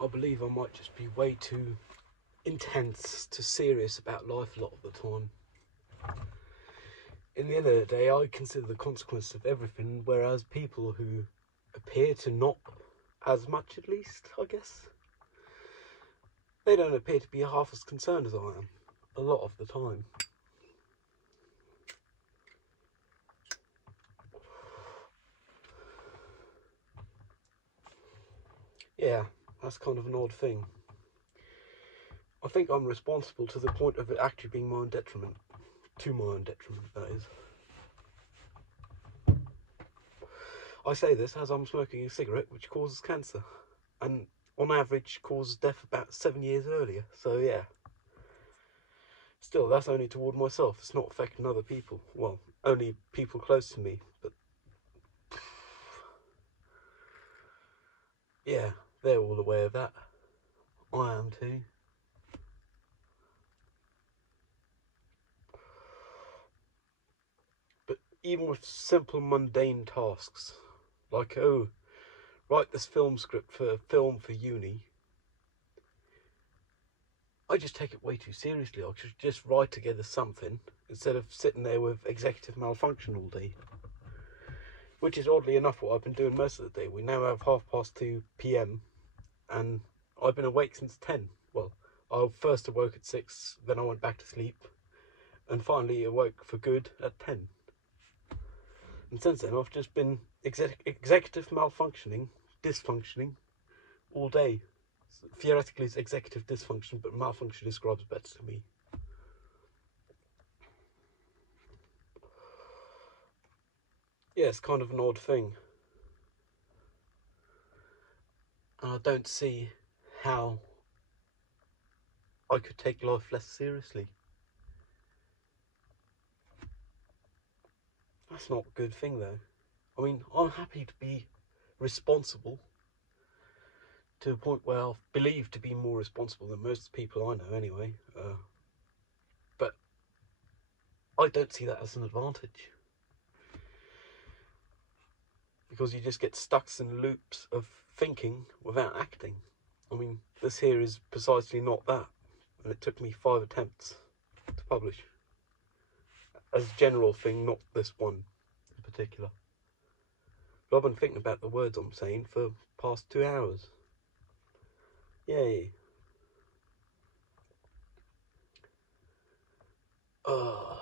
I believe I might just be way too intense to serious about life a lot of the time. In the end of the day, I consider the consequence of everything, whereas people who appear to not, as much at least, I guess, they don't appear to be half as concerned as I am, a lot of the time. Yeah, that's kind of an odd thing. I think I'm responsible to the point of it actually being my own detriment. To my own detriment, that is. I say this as I'm smoking a cigarette which causes cancer, and on average causes death about 7 years earlier, so yeah. Still, that's only toward myself, it's not affecting other people. Well, only people close to me, but yeah, they're all aware of that. I am too. But even with simple mundane tasks, like, oh, write this film script for a film for uni, I just take it way too seriously. I should just write together something instead of sitting there with executive malfunction all day. Which is oddly enough what I've been doing most of the day. We now have 2:30 p.m. and I've been awake since 10. Well, I first awoke at 6, then I went back to sleep, and finally awoke for good at 10. And since then I've just been executive malfunctioning, dysfunctioning, all day. Theoretically it's executive dysfunction, but malfunction describes better to me. Yeah, it's kind of an odd thing. And I don't see how I could take life less seriously. That's not a good thing though. I mean, I'm happy to be responsible to a point where I believe to be more responsible than most people I know anyway. But I don't see that as an advantage. Because you just get stuck in loops of thinking without acting. I mean, this here is precisely not that. And it took me 5 attempts to publish. As a general thing, not this one in particular. But I've been thinking about the words I'm saying for the past 2 hours. Yay. I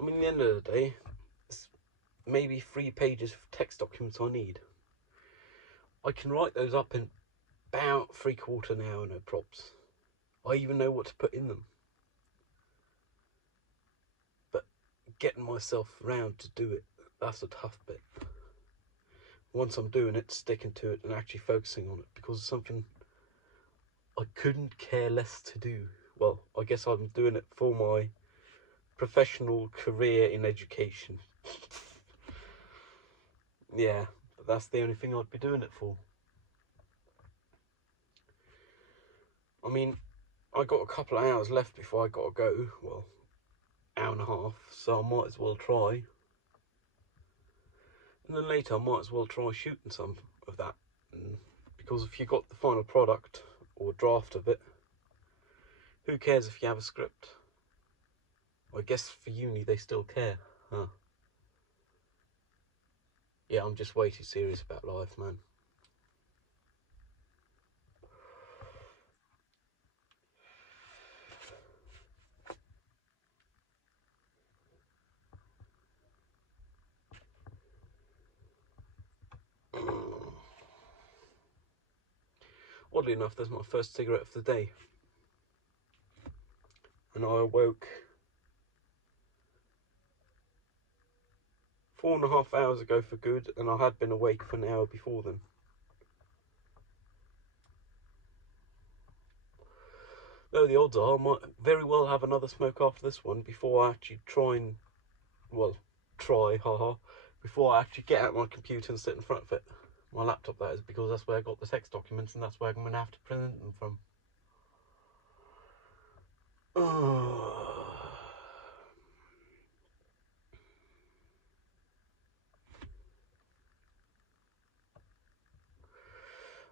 mean, at the end of the day, it's maybe 3 pages of text documents I need. I can write those up in about 3/4 an hour, no props. I even know what to put in them. But getting myself round to do it, that's a tough bit. Once I'm doing it, sticking to it and actually focusing on it, because it's something I couldn't care less to do. Well, I guess I'm doing it for my professional career in education. Yeah, but that's the only thing I'd be doing it for. I mean, I got a couple of hours left before I gotta go. Well, hour and a half, so I might as well try. And then later I might as well try shooting some of that. Because if you got the final product or draft of it, who cares if you have a script? I guess for uni they still care, huh? Yeah, I'm just way too serious about life, man. Oddly enough, that's my first cigarette of the day. And I awoke 4.5 hours ago for good, and I had been awake for an hour before then. Though the odds are I might very well have another smoke after this one before I actually haha, before I actually get out my computer and sit in front of it. My laptop, that is, because that's where I got the text documents and that's where I'm going to have to print them from.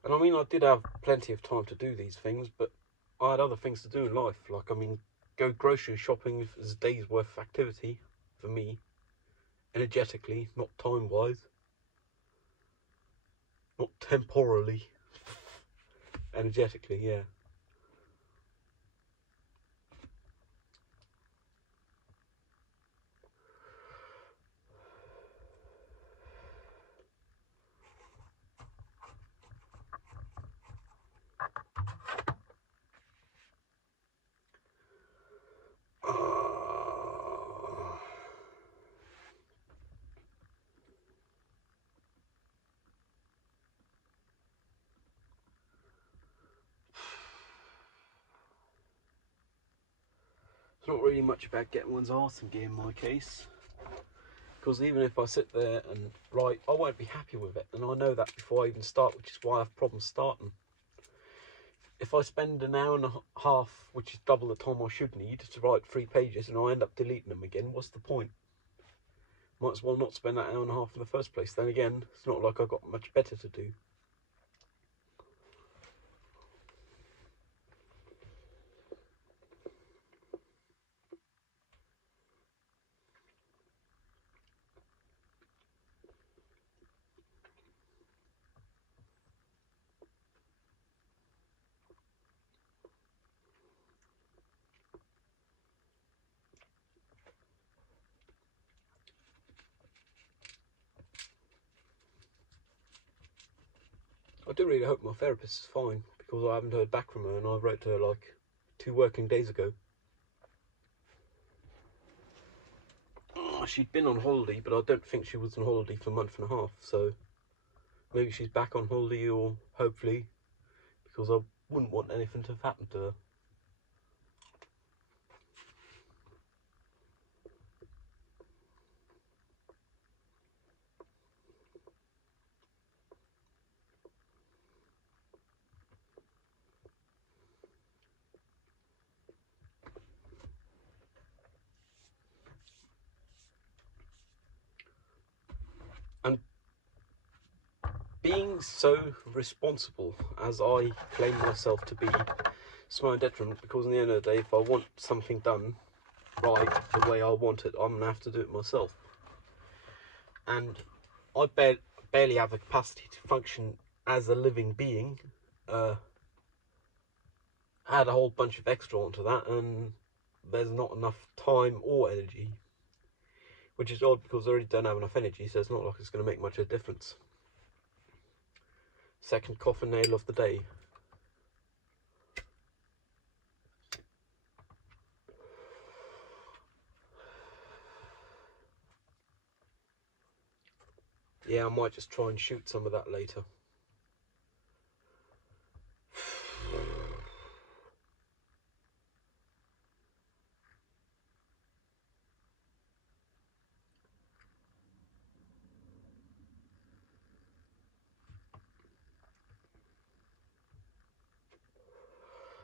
And I mean, I did have plenty of time to do these things, but I had other things to do in life. Like, I mean, go grocery shopping is a day's worth of activity for me, energetically, not time-wise, not temporally, energetically, yeah. It's not really much about getting one's arse in gear in my case, because even if I sit there and write, I won't be happy with it, and I know that before I even start, which is why I have problems starting. If I spend an hour and a half, which is double the time I should need, to write 3 pages and I end up deleting them again, what's the point? Might as well not spend that hour and a half in the first place. Then again, it's not like I've got much better to do. I do really hope my therapist is fine, because I haven't heard back from her, and I wrote to her like 2 working days ago. She'd been on holiday, but I don't think she was on holiday for a month and a half, so maybe she's back on holiday, or hopefully, because I wouldn't want anything to have happened to her. And being so responsible as I claim myself to be, it's my detriment, because in the end of the day, if I want something done right the way I want it, I'm gonna have to do it myself. And I barely have the capacity to function as a living being. Add a whole bunch of extra onto that, and there's not enough time or energy, which is odd because I already don't have enough energy, so it's not like it's going to make much of a difference. Second coffin nail of the day. Yeah, I might just try and shoot some of that later.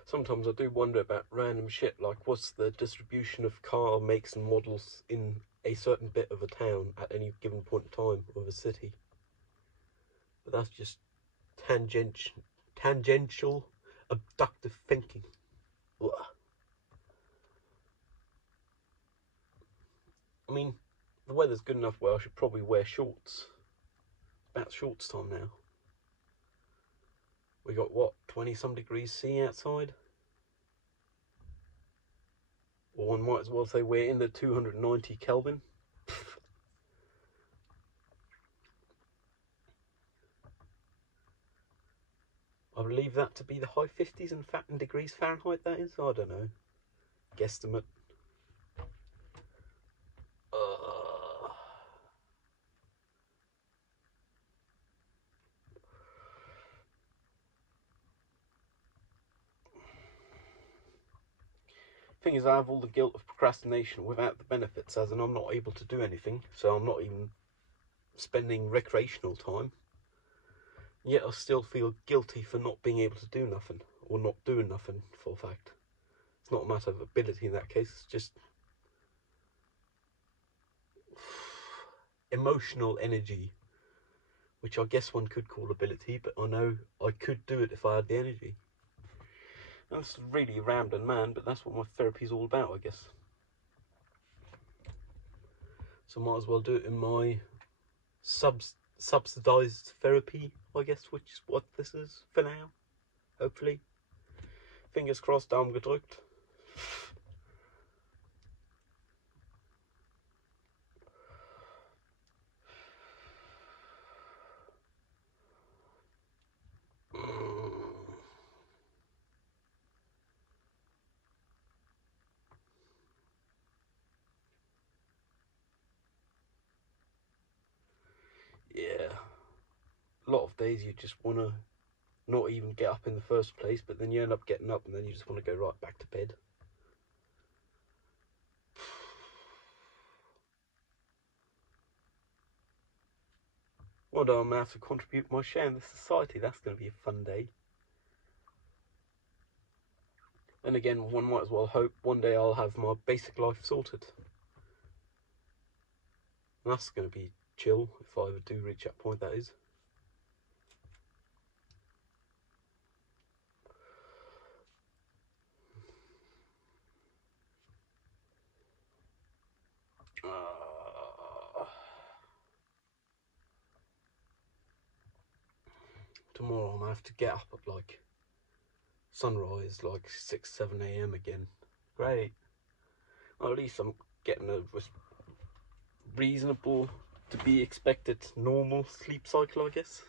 Sometimes I do wonder about random shit, like what's the distribution of car makes and models in a certain bit of a town at any given point in time of a city. But that's just tangential abductive thinking. Ugh. I mean, the weather's good enough where I should probably wear shorts. It's about shorts time now. We got what, 20 some degrees C outside? Or one might as well say we're in the 290 Kelvin. I believe that to be the high 50s in degrees Fahrenheit, that is. I don't know. Guesstimate. Thing is, I have all the guilt of procrastination without the benefits, as in I'm not able to do anything, so I'm not even spending recreational time. Yet I still feel guilty for not being able to do nothing, or not doing nothing, for a fact. It's not a matter of ability in that case, it's just emotional energy which I guess one could call ability, but I know I could do it if I had the energy. And that's really a rambling man, but that's what my therapy is all about, I guess. So might as well do it in my subsidised therapy, I guess, which is what this is for now, hopefully. Fingers crossed, Daumen gedrückt. Yeah, a lot of days you just want to not even get up in the first place, but then you end up getting up and then you just want to go right back to bed. One day I'm going to have to contribute my share in the society. That's going to be a fun day. And again, one might as well hope one day I'll have my basic life sorted. And that's going to be chill if I ever do reach that point, that is. Tomorrow I'm going to have to get up at like sunrise, like 6-7 a.m. again. Great. Well, at least I'm getting a reasonable to be expected normal sleep cycle, I guess.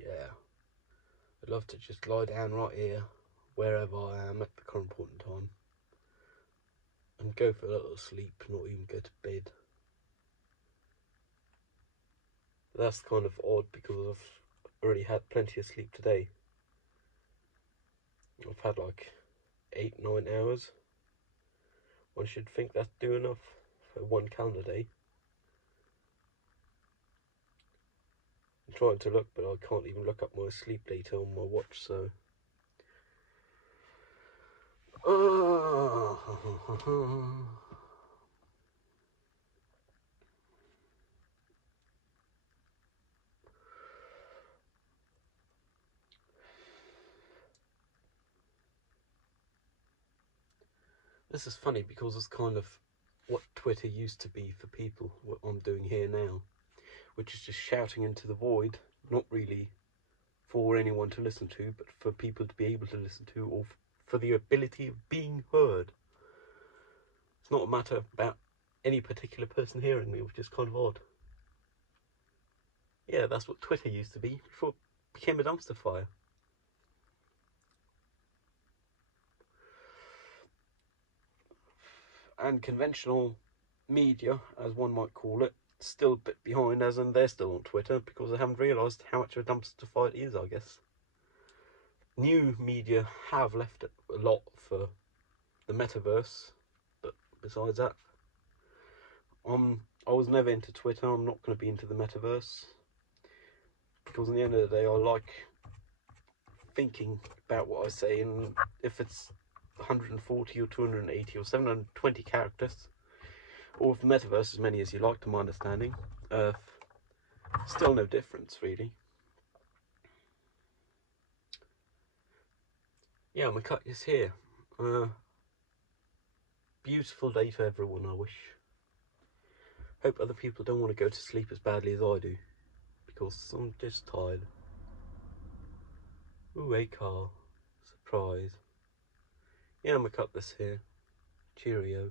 Yeah, I'd love to just lie down right here, wherever I am at the current point in time, and go for a little sleep, not even go to bed. But that's kind of odd because I've already had plenty of sleep today. I've had like 8-9 hours. One should think that's doing enough for one calendar day. I'm trying to look, but I can't even look up my sleep data on my watch, so. This is funny because it's kind of what Twitter used to be for people, what I'm doing here now, which is just shouting into the void, not really for anyone to listen to, but for people to be able to listen to, or for the ability of being heard. It's not a matter about any particular person hearing me, which is kind of odd. Yeah, that's what Twitter used to be before it became a dumpster fire. And conventional media, as one might call it, still a bit behind, as in they're still on Twitter because they haven't realised how much of a dumpster fire it is, I guess. New media have left it a lot for the metaverse, but besides that, I was never into Twitter. I'm not going to be into the metaverse because at the end of the day, I like thinking about what I say, and if it's 140 or 280 or 720 characters, or if the metaverse as many as you like, to my understanding, still no difference really. Yeah, my cut is here. Beautiful day for everyone, I wish. Hope other people don't want to go to sleep as badly as I do, because I'm just tired. Ooh, a car. Surprise. Yeah, I'm gonna cut this here. Cheerio.